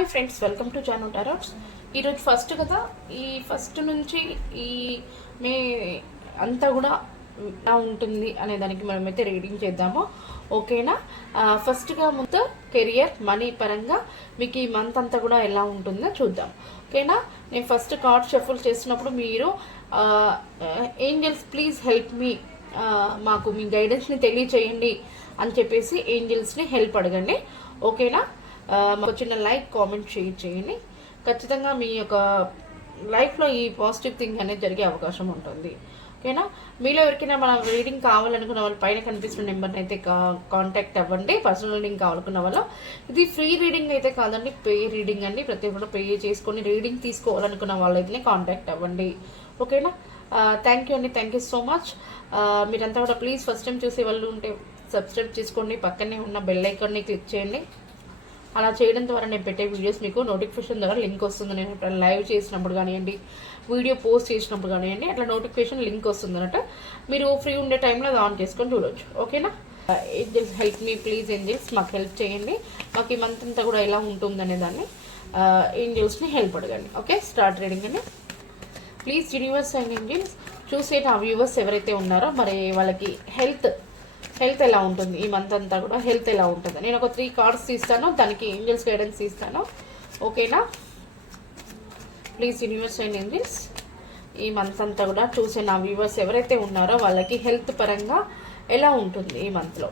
Hi friends, welcome to Janu tarots. ఈరోజు first కదా, ఈ ఫస్ట్ నుంచి ఈ మే అంతా కూడా ఎలా ఉంటుంది అనే దానికి మనమైతే రీడింగ్ చేద్దాము. ఓకేనా? ఫస్ట్గా ముందు కెరియర్, మనీ పరంగా మీకు ఈ మంత్ అంతా కూడా ఎలా ఉంటుందో చూద్దాం. ఓకేనా? నేను ఫస్ట్ కార్డ్ షఫుల్ చేస్తున్నప్పుడు మీరు ఏంజల్స్ ప్లీజ్ హెల్ప్ మీ, మాకు మీ గైడెన్స్ని తెలియచేయండి అని చెప్పేసి ఏంజల్స్ని హెల్ప్ అడగండి. ఓకేనా? మాకు చిన్న లైక్, కామెంట్, షేర్ చేయండి. ఖచ్చితంగా మీ యొక్క లైఫ్లో ఈ పాజిటివ్ థింగ్ అనేది జరిగే అవకాశం ఉంటుంది. ఓకేనా? మీలో ఎవరికైనా మన రీడింగ్ కావాలనుకున్న వాళ్ళు పైన కనిపిస్తున్న నెంబర్ని అయితే కాంటాక్ట్ అవ్వండి. పర్సనల్ రీడింగ్ కావాలనుకున్న వాళ్ళు. ఇది ఫ్రీ రీడింగ్ అయితే కాదండి, పే రీడింగ్ అండి. ప్రతి ఒక్కరు పే చేసుకొని రీడింగ్ తీసుకోవాలనుకున్న వాళ్ళైతే కాంటాక్ట్ అవ్వండి. ఓకేనా? థ్యాంక్ యూ అండి, థ్యాంక్ యూ సో మచ్. మీరంతా కూడా ప్లీజ్ ఫస్ట్ టైం చూసే వాళ్ళు ఉంటే సబ్స్క్రైబ్ చేసుకోండి. పక్కనే ఉన్న బెల్ ఐకాన్ని క్లిక్ చేయండి. అలా చేయడం ద్వారా నేను పెట్టే వీడియోస్ మీకు నోటిఫికేషన్ ద్వారా లింక్ వస్తుంది. నేను ఇప్పుడు లైవ్ చేసినప్పుడు కానివ్వండి, వీడియో పోస్ట్ చేసినప్పుడు కానివ్వండి, అట్లా నోటిఫికేషన్ లింక్ వస్తుంది అన్నట్టు. మీరు ఫ్రీ ఉండే టైంలో అది ఆన్ చేసుకొని చూడవచ్చు. ఓకేనా? Angels help me please. Angels మాకు హెల్ప్ చేయండి. మాకు ఈ మంత్ అంతా కూడా ఎలా ఉంటుందనే దాన్ని ఏంజల్స్ని హెల్ప్ అడగండి. ఓకే, స్టార్ట్ రీడింగ్ అండి. ప్లీజ్ యూనివర్స్ అండ్ ఏంజల్స్, చూసే నా వ్యూవర్స్ ఎవరైతే ఉన్నారో మరి వాళ్ళకి హెల్త్ ఎలా ఉంటుంది, ఈ మంత్ అంతా కూడా హెల్త్ ఎలా ఉంటుంది. నేను ఒక 3 కార్డ్స్ తీస్తాను, దానికి ఏంజల్స్ గైడెన్స్ ఇస్తాను. ఓకేనా? ప్లీజ్ యూనివర్స్ అండ్ ఏంజల్స్, ఈ మంత్ అంతా కూడా చూసే నా వ్యూవర్స్ ఎవరైతే ఉన్నారో వాళ్ళకి హెల్త్ పరంగా ఎలా ఉంటుంది ఈ మంత్లో.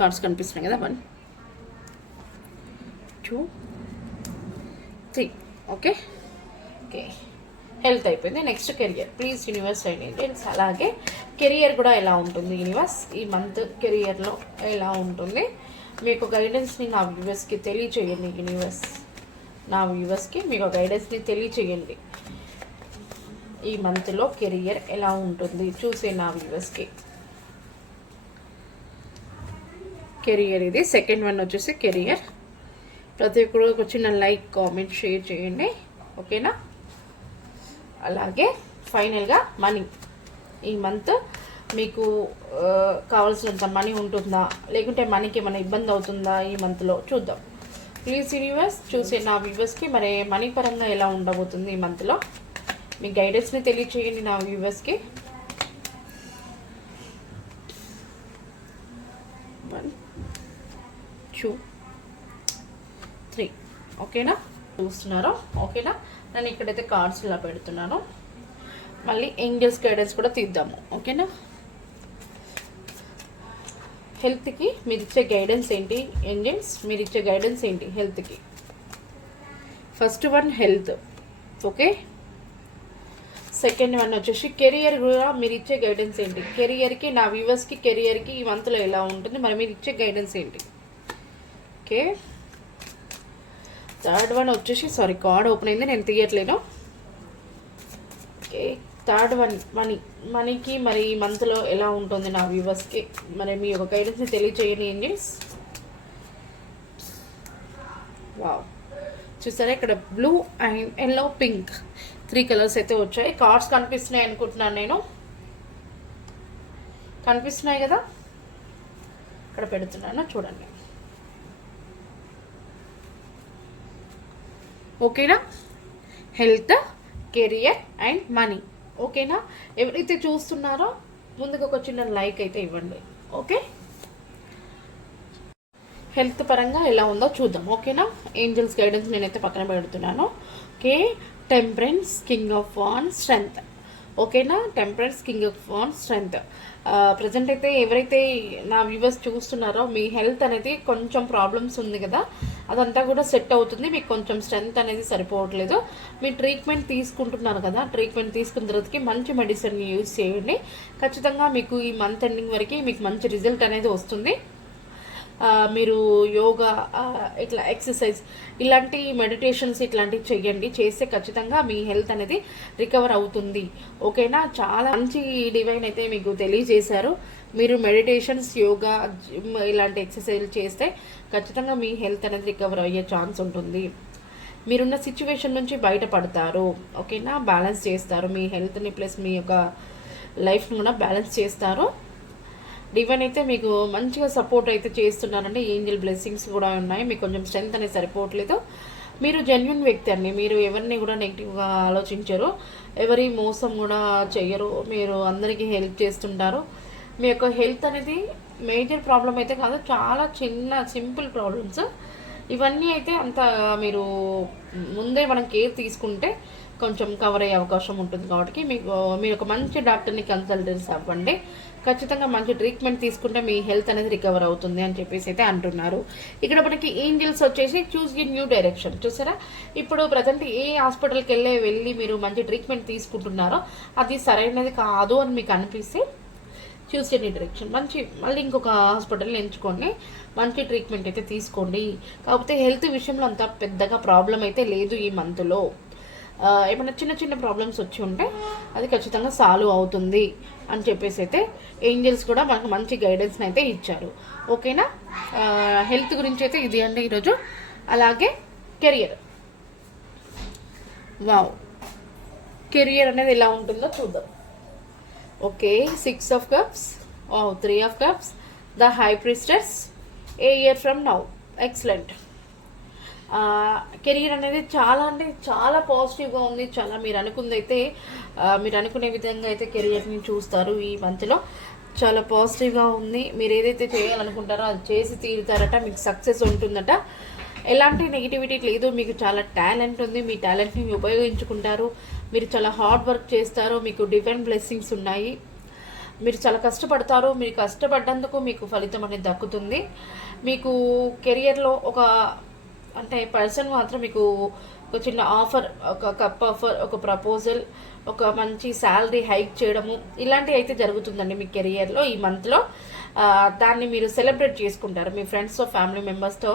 కార్డ్స్ కనిపిస్తున్నాయి కదా, 1 2 3. ఓకే ఓకే, హెల్త్ అయిపోయింది. Next career. Please universe and angels, అలాగే కెరియర్ కూడా ఎలా ఉంటుంది యూనివర్స్, ఈ మంత్ కెరియర్లో ఎలా ఉంటుంది, మీకు గైడెన్స్ని నా వ్యూవర్స్కి తెలియచేయండి. యూనివర్స్ నా వ్యూవర్స్కి మీకు గైడెన్స్ని తెలియచేయండి. ఈ మంత్లో కెరియర్ ఎలా ఉంటుంది చూసే నా వ్యూవర్స్కి. కెరియర్ ఇది సెకండ్ వన్ వచ్చేసి కెరియర్. ప్రతి ఒక్కరు ఒక చిన్న లైక్, కామెంట్, షేర్ చేయండి. ఓకేనా? అలాగే ఫైనల్గా మనీ. ఈ మంత్ మీకు కావాల్సినంత మనీ ఉంటుందా, లేకుంటే మనీకి ఏమైనా ఇబ్బంది అవుతుందా ఈ మంత్లో చూద్దాం. ప్లీజ్ యూనివర్స్, చూసే నా వ్యూవర్స్కి మరి మనీ పరంగా ఎలా ఉండబోతుంది ఈ మంత్లో, మీ గైడెన్స్ని తెలియచేయండి నా వ్యూవర్స్కి. 1 2 3. ఓకేనా? చూస్తున్నారా? ఓకేనా? నేను ఇక్కడైతే కార్డ్స్ ఇలా పెడుతున్నాను. మళ్ళీ ఏంజల్స్ గైడెన్స్ కూడా తీద్దాము. ఓకేనా? హెల్త్కి మీరు ఇచ్చే గైడెన్స్ ఏంటి ఏంజల్స్, మీరు ఇచ్చే గైడెన్స్ ఏంటి హెల్త్కి? First one health. Okay, second one వచ్చేసి కెరియర్ కూడా మీరు ఇచ్చే గైడెన్స్ ఏంటి, కెరియర్కి నా వ్యూవర్స్కి కెరియర్కి ఈ మంత్లో ఎలా ఉంటుంది, మరి మీరు ఇచ్చే గైడెన్స్ ఏంటి? ఓకే, థర్డ్ వన్ వచ్చేసి కార్డ్ ఓపెన్ అయింది, నేను తీయట్లేను. ఓకే, థర్డ్ వన్ మనీకి మరి ఈ మంత్లో ఎలా ఉంటుంది నా వ్యూవర్స్కి, మరి మీ యొక్క గైడెన్స్ని తెలియచేయండి ఏంజల్స్. వావ్, చూసారా ఇక్కడ blue and yellow, pink 3 colours అయితే వచ్చాయి. కార్డ్స్ కనిపిస్తున్నాయి అనుకుంటున్నాను నేను. కనిపిస్తున్నాయి కదా, ఇక్కడ పెడుతున్నాను చూడండి. ఓకేనా? Health, career and money. ఓకేనా? ఎవరైతే చూస్తున్నారో ముందుకు ఒక చిన్న లైక్ అయితే ఇవ్వండి. ఓకే, హెల్త్ పరంగా ఎలా ఉందో చూద్దాం. ఓకేనా? ఏంజల్స్ గైడెన్స్ నేనైతే పక్కన పెడుతున్నాను. Okay, temperance, king of wands, strength. ఓకేనా? Temperance, king of wands, strength. Present అయితే ఎవరైతే నా వ్యూవర్స్ చూస్తున్నారో మీ హెల్త్ అనేది కొంచెం ప్రాబ్లమ్స్ ఉంది కదా, అదంతా కూడా సెట్ అవుతుంది. మీకు కొంచెం స్ట్రెంగ్త్ అనేది సరిపోవట్లేదు. మీ ట్రీట్మెంట్ తీసుకుంటున్నారు కదా, ట్రీట్మెంట్ తీసుకున్న తర్వాతకి మంచి మెడిసిన్ యూజ్ చేయండి. ఖచ్చితంగా మీకు ఈ మంత్ ఎండింగ్ వరకు మీకు మంచి రిజల్ట్ అనేది వస్తుంది. మీరు యోగా, ఇట్లా ఎక్సర్సైజ్, ఇలాంటి మెడిటేషన్స్ ఇట్లాంటివి చేయండి. చేస్తే ఖచ్చితంగా మీ హెల్త్ అనేది రికవర్ అవుతుంది. ఓకేనా? చాలా మంచి డివైన్ అయితే మీకు తెలియజేశారు. మీరు మెడిటేషన్స్, యోగా, జిమ్ ఇలాంటి ఎక్సర్సైజ్ చేస్తే ఖచ్చితంగా మీ హెల్త్ అనేది రికవర్ అయ్యే ఛాన్స్ ఉంటుంది. మీరున్న సిచ్యువేషన్ నుంచి బయటపడతారు. ఓకేనా? బ్యాలెన్స్ చేస్తారు మీ హెల్త్ని, ప్లస్ మీ యొక్క లైఫ్ని కూడా బ్యాలెన్స్ చేస్తారు. డివైన్ అయితే మీకు మంచిగా సపోర్ట్ అయితే చేస్తున్నారంటే ఏంజల్ బ్లెస్సింగ్స్ కూడా ఉన్నాయి. మీకు కొంచెం స్ట్రెంత్ అనేది సరిపోవట్లేదు. మీరు జెన్యున్ వ్యక్తి అండి. మీరు ఎవరిని కూడా నెగిటివ్గా ఆలోచించరు, ఎవరి మోసం కూడా చెయ్యరు. మీరు అందరికీ హెల్ప్ చేస్తుంటారు. మీ యొక్క హెల్త్ అనేది మేజర్ ప్రాబ్లం అయితే కాదు, చాలా చిన్న సింపుల్ ప్రాబ్లమ్స్ ఇవన్నీ. అయితే అంత మీరు ముందే మనం కేర్ తీసుకుంటే కొంచెం కవర్ అయ్యే అవకాశం ఉంటుంది. కాబట్టి మీరు ఒక మంచి డాక్టర్ని కన్సల్టెన్స్ అవ్వండి. ఖచ్చితంగా మంచి ట్రీట్మెంట్ తీసుకుంటే మీ హెల్త్ అనేది రికవర్ అవుతుంది అని చెప్పేసి అయితే అంటున్నారు. ఇక్కడ మనకి ఏంజల్స్ వచ్చేసి చూస్ ఏ న్యూ డైరెక్షన్. చూసారా, ఇప్పుడు ప్రజెంట్ ఏ హాస్పిటల్కి వెళ్ళి మీరు మంచి ట్రీట్మెంట్ తీసుకుంటున్నారో అది సరైనది కాదు అని మీకు అనిపిస్తే చూస్ ఏ న్యూ డైరెక్షన్, మళ్ళీ ఇంకొక హాస్పిటల్ని ఎంచుకోండి, మంచి ట్రీట్మెంట్ అయితే తీసుకోండి. కాకపోతే హెల్త్ విషయంలో అంత పెద్దగా ప్రాబ్లం అయితే లేదు ఈ మంత్లో. ఏమైనా చిన్న చిన్న ప్రాబ్లమ్స్ వచ్చి ఉంటే అది ఖచ్చితంగా సాల్వ్ అవుతుంది అని చెప్పేసి అయితే ఏంజల్స్ కూడా మనకు మంచి గైడెన్స్ని అయితే ఇచ్చారు. ఓకేనా, హెల్త్ గురించి అయితే ఇది అండి ఈరోజు. అలాగే కెరియర్, వావ్, కెరియర్ అనేది ఎలా ఉంటుందో చూద్దాం. Okay, 6 of Cups, 3 of Cups, the High Priestess, a year from now, excellent. Career అనేది చాలా అంటే చాలా పాజిటివ్గా ఉంది. చాలా మీరు అనుకుందైతే మీరు అనుకునే విధంగా అయితే కెరియర్ని చూస్తారు ఈ మంత్లో. చాలా పాజిటివ్గా ఉంది. మీరు ఏదైతే చేయాలనుకుంటారో అది చేసి తీరుతారట, మీకు సక్సెస్ ఉంటుందట. ఎలాంటి నెగిటివిటీ లేదు. మీకు చాలా టాలెంట్ ఉంది, మీ టాలెంట్ని ఉపయోగించుకుంటారు. మీరు చాలా హార్డ్ వర్క్ చేస్తారు, మీకు డివైన్ బ్లెస్సింగ్స్ ఉన్నాయి. మీరు చాలా కష్టపడతారు, మీరు కష్టపడ్డందుకు మీకు ఫలితం అనేది దక్కుతుంది. మీకు కెరియర్లో ఒక అంటే పర్సన్ మాత్రం మీకు ఒక చిన్న ఆఫర్, ఒక కప్ ఆఫర్, ఒక ప్రపోజల్, ఒక మంచి శాలరీ హైక్ చేయడము ఇలాంటివి అయితే జరుగుతుందండి మీ కెరియర్లో ఈ మంత్లో. దాన్ని మీరు సెలబ్రేట్ చేసుకుంటారు మీ ఫ్రెండ్స్తో, ఫ్యామిలీ మెంబర్స్తో.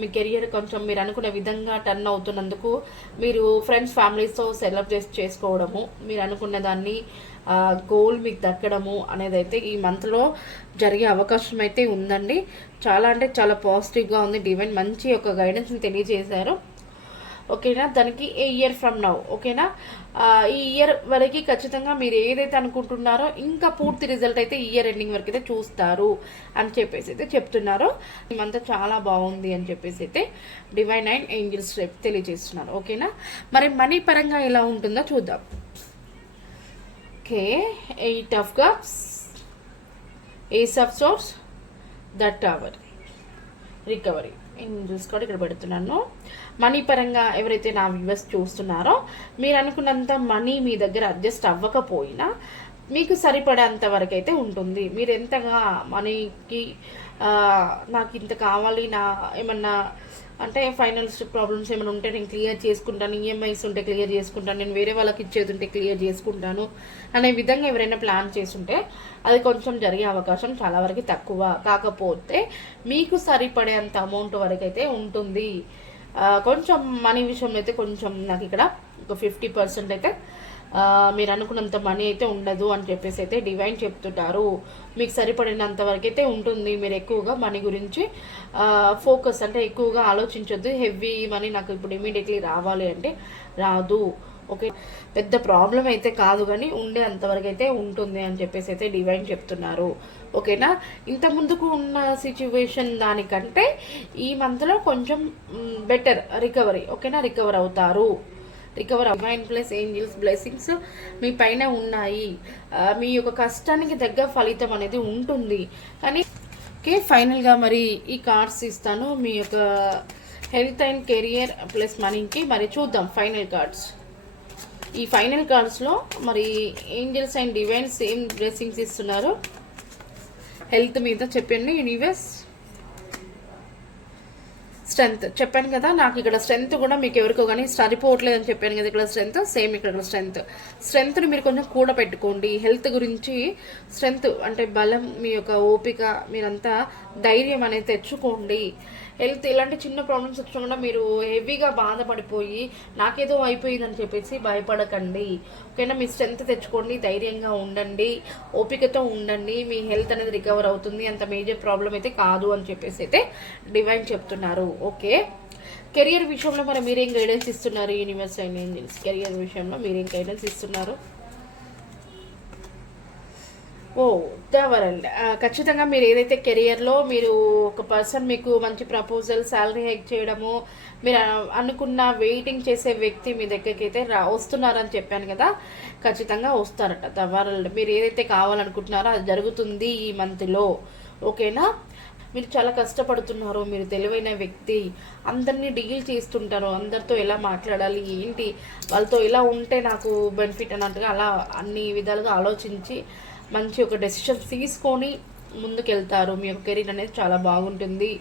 మీ కెరియర్ కొంచెం మీరు అనుకునే విధంగా టర్న్ అవుతున్నందుకు మీరు ఫ్రెండ్స్, ఫ్యామిలీస్తో సెలబ్రేట్ చేసుకోవడము, మీరు అనుకున్న దాన్ని గోల్ మీకు దక్కడము అనేది అయితే ఈ మంత్లో జరిగే అవకాశం అయితే ఉందండి. చాలా అంటే చాలా పాజిటివ్గా ఉంది. డివైన్ మంచి ఒక గైడెన్స్ని తెలియజేశారు. ఓకేనా, దానికి ఏ ఇయర్ ఫ్రమ్ నౌ. ఓకేనా, ఈ ఇయర్ వరకు ఖచ్చితంగా మీరు ఏదైతే అనుకుంటున్నారో ఇంకా పూర్తి రిజల్ట్ అయితే ఈ ఇయర్ ఎండింగ్ వరకు అయితే చూస్తారు అని చెప్పేసి అయితే చెప్తున్నారు. ఇమంతా చాలా బాగుంది అని చెప్పేసి అయితే డివైన్ అండ్ ఏంజల్స్ తెలియజేస్తున్నారు. ఓకేనా, మరి మనీ పరంగా ఎలా ఉంటుందో చూద్దాం. Okay, 8 of Cups, Ace of Swords, the Tower, recovery. Angels కూడా ఇక్కడ పెడుతున్నాను. మనీ పరంగా ఎవరైతే నా వ్యూవర్స్ చూస్తున్నారో మీరు అనుకున్నంత మనీ మీ దగ్గర అడ్జస్ట్ అవ్వకపోయినా మీకు సరిపడేంత వరకు అయితే ఉంటుంది. మీరు ఎంతగా మనీకి నాకు ఇంత కావాలి, నా ఏమన్నా అంటే ఫైనాన్స్ ప్రాబ్లమ్స్ ఏమైనా ఉంటే నేను క్లియర్ చేసుకుంటాను, ఈఎంఐస్ ఉంటే క్లియర్ చేసుకుంటాను, నేను వేరే వాళ్ళకి ఇచ్చేది ఉంటే క్లియర్ చేసుకుంటాను అనే విధంగా ఎవరైనా ప్లాన్ చేస్తుంటే అది కొంచెం జరిగే అవకాశం చాలా వరకు తక్కువ. కాకపోతే మీకు సరిపడేంత అమౌంట్ వరకు అయితే ఉంటుంది. కొంచెం మనీ విషయంలో అయితే కొంచెం నాకు ఇక్కడ ఒక 50% అయితే మీరు అనుకున్నంత మనీ అయితే ఉండదు అని చెప్పేసి అయితే డివైన్ చెప్తుంటారు. మీకు సరిపడినంత వరకు అయితే ఉంటుంది. మీరు ఎక్కువగా మనీ గురించి ఫోకస్ అంటే ఎక్కువగా ఆలోచించొద్దు. హెవీ మనీ నాకు ఇప్పుడు ఇమీడియట్లీ రావాలి అంటే రాదు. ఓకే, పెద్ద ప్రాబ్లం అయితే కాదు, కానీ ఉండే అంతవరకు అయితే ఉంటుంది అని చెప్పేసి అయితే డివైన్ చెప్తున్నారు. ఓకేనా, ఇంత ముందుకు ఉన్న సిచ్యువేషన్ దానికంటే ఈ మంత్లో కొంచెం బెటర్ రికవరీ. ఓకేనా, రికవర్ అవుతారు. డివైన్ ప్లస్ ఏంజల్స్ బ్లెస్సింగ్స్ మీ పైన ఉన్నాయి. మీ యొక్క కష్టానికి తగ్గ ఫలితం అనేది ఉంటుంది. కానీ ఓకే, ఫైనల్గా మరి ఈ కార్డ్స్ ఇస్తాను మీ యొక్క హెల్త్ అండ్ కెరియర్ ప్లస్ మనీకి. మరి చూద్దాం ఫైనల్ కార్డ్స్. ఈ ఫైనల్ కార్డ్స్లో మరి angels and divine same blessings ఇస్తున్నారు. హెల్త్ మీద చెప్పండి యూనివర్స్. స్ట్రెంత్ చెప్పాను కదా, నాకు ఇక్కడ స్ట్రెంత్ కూడా మీకు ఎవరికో కానీ సరిపోవట్లేదు అని చెప్పాను కదా. ఇక్కడ స్ట్రెంత్ సేమ్, ఇక్కడ స్ట్రెంత్ని మీరు కొంచెం కూడబెట్టుకోండి. హెల్త్ గురించి స్ట్రెంత్ అంటే బలం, మీ యొక్క ఓపిక, మీరంతా ధైర్యం అనేది తెచ్చుకోండి. హెల్త్ ఇలాంటి చిన్న ప్రాబ్లమ్స్ వచ్చినా మీరు హెవీగా బాధపడిపోయి నాకేదో అయిపోయిందని చెప్పేసి భయపడకండి. ఓకేనా, మీ స్ట్రెంత్ తెచ్చుకోండి, ధైర్యంగా ఉండండి, ఓపికతో ఉండండి. మీ హెల్త్ అనేది రికవర్ అవుతుంది. అంత మేజర్ ప్రాబ్లం అయితే కాదు అని చెప్పేసి అయితే డివైన్ చెప్తున్నారు. ఓకే, కెరియర్ విషయంలో మరి మీరేం గైడెన్స్ ఇస్తున్నారు యూనివర్స్ అండ్ ఏంజల్స్? కెరియర్ విషయంలో మీరేం గైడెన్స్ ఇస్తున్నారు? ఓ ద వరల్డ్ ఖచ్చితంగా మీరు ఏదైతే కెరియర్లో మీరు ఒక పర్సన్ మీకు మంచి ప్రపోజల్ శాలరీ హైక్ చేయడము మీరు అనుకున్న వెయిటింగ్ చేసే వ్యక్తి మీ దగ్గరికి అయితే వస్తున్నారని చెప్పాను కదా, ఖచ్చితంగా వస్తారట ద వరల్డ్. మీరు ఏదైతే కావాలనుకుంటున్నారో అది జరుగుతుంది ఈ మంత్లో. ఓకేనా, మీరు చాలా కష్టపడుతున్నారు, మీరు తెలివైన వ్యక్తి, అందరినీ డీల్ చేస్తుంటారు, అందరితో ఎలా మాట్లాడాలి ఏంటి, వాళ్ళతో ఎలా ఉంటే నాకు బెనిఫిట్ అన్నట్టుగా అలా అన్ని విధాలుగా ఆలోచించి మంచి ఒక డెసిషన్స్ తీసుకొని ముందుకెళ్తారు. మీ యొక్క కెరీర్ అనేది చాలా బాగుంటుంది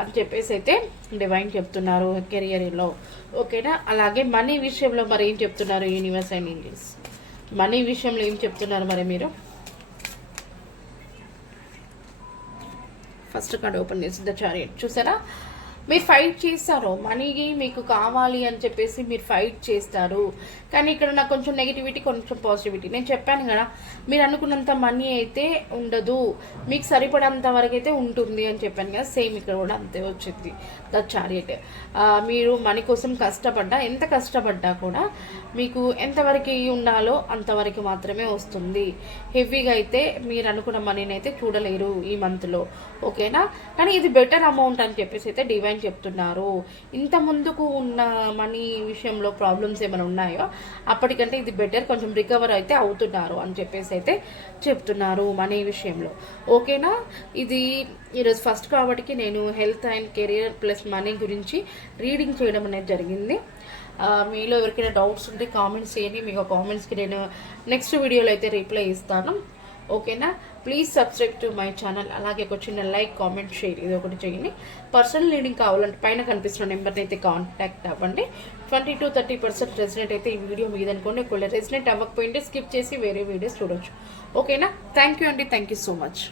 అని చెప్పేసి అయితే డివైన్ చెప్తున్నారు కెరియర్లో. ఓకేనా, అలాగే మనీ విషయంలో మరి ఏం చెప్తున్నారు యూనివర్స్ అండ్ ఏంజెల్స్? మనీ విషయంలో ఏం చెప్తున్నారు మరి మీరు? ఫస్ట్ కార్డ్ ఓపెన్ చేసి ద చారియట్ చూసారా, మీరు ఫైట్ చేస్తారు, మనీకి మీకు కావాలి అని చెప్పేసి మీరు ఫైట్ చేస్తారు. కానీ ఇక్కడ నాకు కొంచెం నెగిటివిటీ కొంచెం పాజిటివిటీ. నేను చెప్పాను కదా, మీరు అనుకున్నంత మనీ అయితే ఉండదు, మీకు సరిపడంత వరకు అయితే ఉంటుంది అని చెప్పాను కదా, సేమ్ ఇక్కడ కూడా అంతే వచ్చింది ద చారియట్. మీరు మనీ కోసం కష్టపడ్డా, ఎంత కష్టపడ్డా కూడా మీకు ఎంతవరకు ఉండాలో అంతవరకు మాత్రమే వస్తుంది. హెవీగా అయితే మీరు అనుకున్న మనీని అయితే చూడలేరు ఈ మంత్లో. ఓకేనా, కానీ ఇది బెటర్ అమౌంట్ అని చెప్పేసి అయితే డివైన్ చెప్తున్నారు. ఇంత ముందుకు ఉన్న మనీ విషయంలో ప్రాబ్లమ్స్ ఏమైనా ఉన్నాయో అప్పటికంటే ఇది బెటర్, కొంచెం రికవర్ అయితే అవుతున్నారు అని చెప్పేసి అయితే చెప్తున్నారు మనీ విషయంలో. ఓకేనా, ఇది ఈరోజు ఫస్ట్ కాబట్టి నేను health and career plus money గురించి రీడింగ్ చేయడం అనేది జరిగింది. మీలో ఎవరికైనా డౌట్స్ ఉంటే కామెంట్స్ చేయండి, మీకు కామెంట్స్కి నేను నెక్స్ట్ వీడియోలో అయితే రిప్లై ఇస్తాను. ఓకేనా, please subscribe to my channel. అలాగే ఒక చిన్న లైక్, కామెంట్, షేర్ ఇది ఒకటి చేయండి. పర్సనల్ రీడింగ్ కావాలంటే పైన కనిపిస్తున్న నెంబర్ని అయితే కాంటాక్ట్ అవ్వండి. 20-30% రెసిడెంట్ అయితే ఈ వీడియో మీద అనుకోండి. ఒకవేళ రెసిడెంట్ అవ్వకపోయింటే స్కిప్ చేసి వేరే వీడియోస్ చూడొచ్చు. ఓకేనా, థ్యాంక్ యూ అండి, థ్యాంక్ యూ సో మచ్.